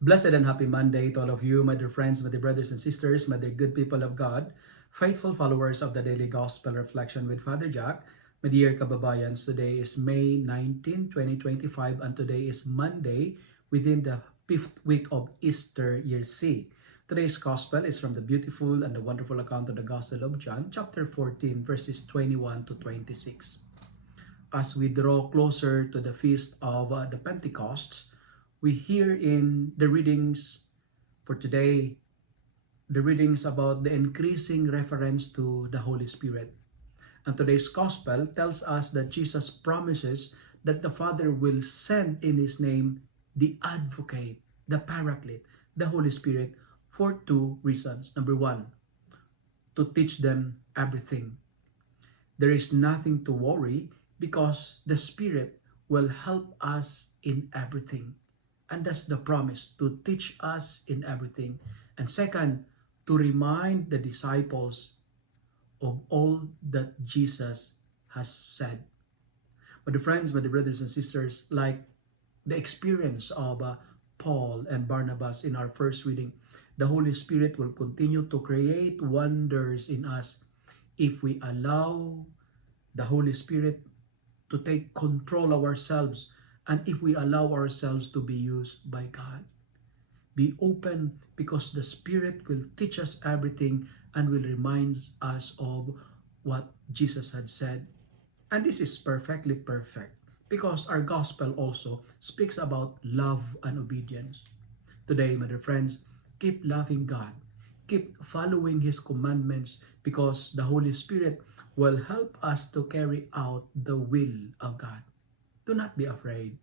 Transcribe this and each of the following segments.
Blessed and happy Monday to all of you, my dear friends, my dear brothers and sisters, my dear good people of God, faithful followers of the Daily Gospel Reflection with Father Jack. My dear kababayans, today is May 19, 2025, and today is Monday within the 5th week of Easter year C. Today's Gospel is from the beautiful and the wonderful account of the Gospel of John, chapter 14, verses 21 to 26. As we draw closer to the feast of the Pentecost, we hear in the readings for today, the readings about the increasing reference to the Holy Spirit. And today's gospel tells us that Jesus promises that the Father will send in His name the Advocate, the Paraclete, the Holy Spirit for two reasons. Number one, to teach them everything. There is nothing to worry because the Spirit will help us in everything. And that's the promise, to teach us in everything. And second, to remind the disciples of all that Jesus has said. But the friends, but the brothers and sisters, like the experience of Paul and Barnabas in our first reading, the Holy Spirit will continue to create wonders in us if we allow the Holy Spirit to take control of ourselves, and if we allow ourselves to be used by God. Be open, because the Spirit will teach us everything and will remind us of what Jesus had said. And this is perfectly perfect because our gospel also speaks about love and obedience. Today, my dear friends, keep loving God. Keep following His commandments, because the Holy Spirit will help us to carry out the will of God. Do not be afraid.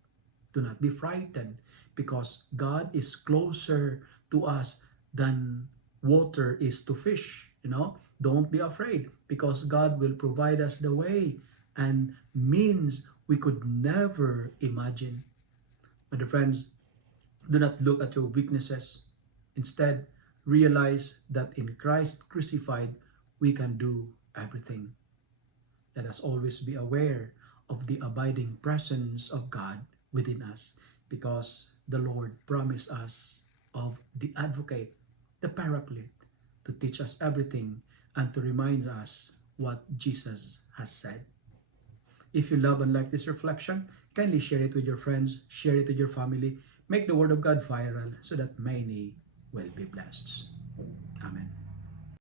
Do not be frightened, because God is closer to us than water is to fish. Don't be afraid, because God will provide us the way and means we could never imagine. My dear friends, do not look at your weaknesses. Instead, realize that in Christ crucified, we can do everything. Let us always be aware of the abiding presence of God within us, because the Lord promised us of the Advocate, the Paraclete, to teach us everything and to remind us what Jesus has said. If you love and like this reflection, kindly share it with your friends, share it with your family, make the Word of God viral so that many will be blessed. Amen.